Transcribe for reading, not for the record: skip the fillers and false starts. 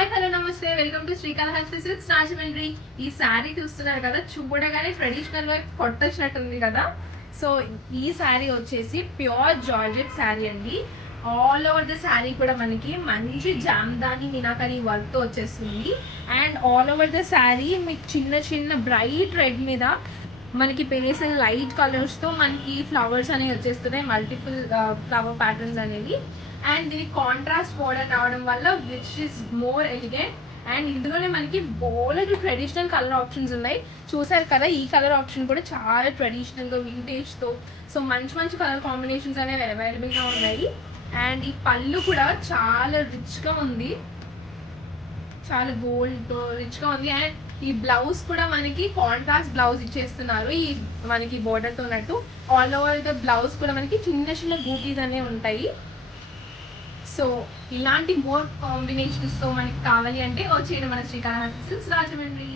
Hi hello నమస్తే, welcome to Srikalahasti silks Rajahmundry. ఈ శారీ చూస్తున్నారు కదా, చూడగానే ట్రెడిషనల్ వైపు కొట్టొచ్చినట్టుంది కదా. సో ఈ శారీ వచ్చేసి ప్యూర్ జార్జెట్ శారీ అండి. ఆల్ ఓవర్ ద శారీ కూడా మనకి మంచి జామ్దాని మీనాకరి వర్క్ తో వచ్చేస్తుంది. And all over the sari మీకు చిన్న చిన్న బ్రైట్ రెడ్ మీద మనకి పేసల్ లైట్ కలర్స్తో మనకి ఫ్లవర్స్ అనేవి వచ్చేస్తున్నాయి, మల్టిపుల్ ఫ్లవర్ ప్యాటర్న్స్ అనేవి. అండ్ ఇది కాంట్రాస్ట్ బోర్డర్ రావడం వల్ల which is more elegant. And ఇందులోనే మనకి బోలెడు ట్రెడిషనల్ కలర్ ఆప్షన్స్ ఉన్నాయి. చూసారు కదా, ఈ కలర్ ఆప్షన్ కూడా చాలా ట్రెడిషనల్గా వింటేజ్తో. సో మంచి మంచి కలర్ కాంబినేషన్స్ అనేవి అవైలబుల్గా ఉన్నాయి. అండ్ ఈ పళ్ళు కూడా చాలా రిచ్గా ఉంది, చాలా గోల్డ్ రిచ్గా ఉంది. అండ్ ఈ బ్లౌజ్ కూడా మనకి కాంట్రాస్ట్ బ్లౌజ్ ఇచ్చేస్తున్నారు ఈ మనకి బోర్డర్తో ఉన్నట్టు. ఆల్ ఓవర్ ద బ్లౌజ్ కూడా మనకి చిన్న చిన్న బూటీస్ అనేవి ఉంటాయి. సో ఇలాంటి మోర్ కాంబినేషన్స్తో మనకి కావాలి అంటే వచ్చేయండి మన శ్రీకాళహస్తి సిల్క్స్ రాజమండ్రి.